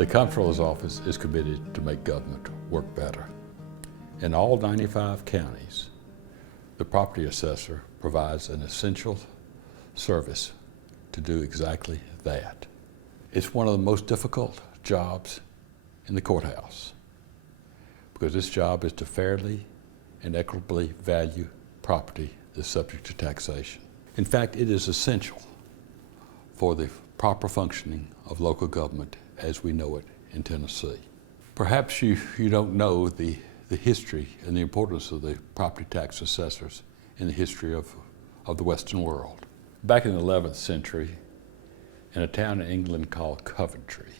The Comptroller's Office is committed to make government work better. In all 95 counties, the property assessor provides an essential service to do exactly that. It's one of the most difficult jobs in the courthouse because this job is to fairly and equitably value property that's subject to taxation. In fact, it is essential for the proper functioning of local government as we know it in Tennessee. Perhaps you don't know the history and the importance of the property tax assessors in the history of the Western world. Back in the 11th century, in a town in England called Coventry,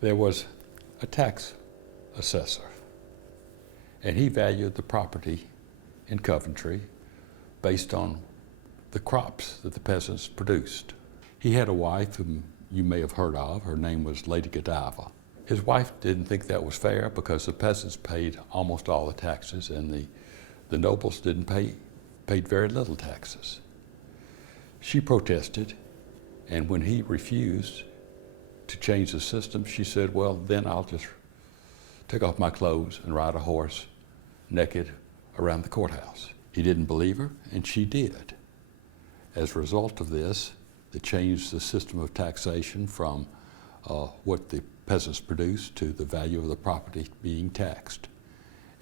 there was a tax assessor, and he valued the property in Coventry based on the crops that the peasants produced. He had a wife whom you may have heard of. Her name was Lady Godiva. His wife didn't think that was fair because the peasants paid almost all the taxes and the nobles paid very little taxes. She protested, and when he refused to change the system, she said, well, then I'll just take off my clothes and ride a horse naked around the courthouse. He didn't believe her, and she did. As a result of this, they changed the system of taxation from what the peasants produced to the value of the property being taxed.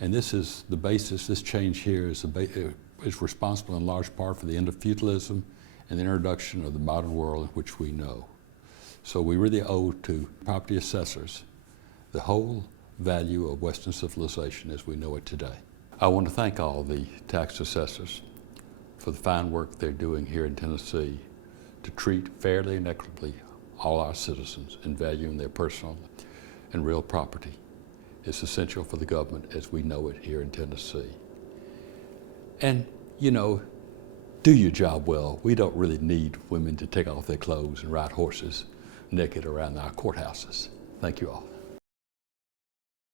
And this is the basis, this change here is responsible in large part for the end of feudalism and the introduction of the modern world in which we know. So we really owe to property assessors the whole value of Western civilization as we know it today. I want to thank all the tax assessors for the fine work they're doing here in Tennessee to treat fairly and equitably all our citizens in valuing their personal and real property. It's essential for the government as we know it here in Tennessee. And, you know, do your job well. We don't really need women to take off their clothes and ride horses naked around our courthouses. Thank you all.